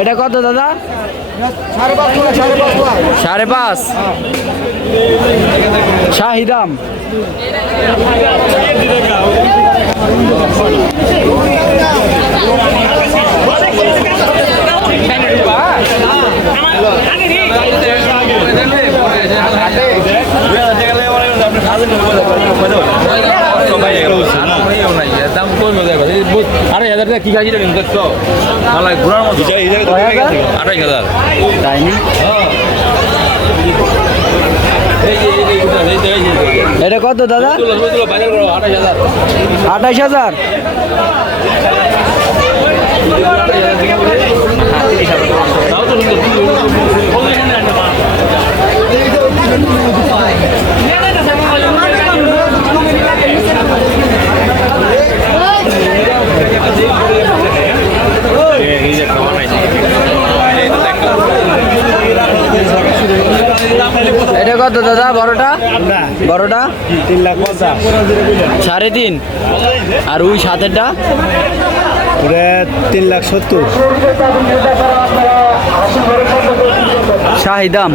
এটা কত দাদা? সাড়ে পাঁচ। শাহিদাম। আড়াই হাজার টাকা কি রে দেখছ? ভালো ঘোরার মতো। আড়াই হাজার। তাই নি। এটা কত দাদা? আড়াই হাজার। আঠাইশ হাজার? এটা কত দাদা বড়টা? বড়টা? তিন লাখ পঞ্চাশ। সাড়ে তিন। আর ওই সাতেরটা? তিন লাখ সত্তর। শাহিদাম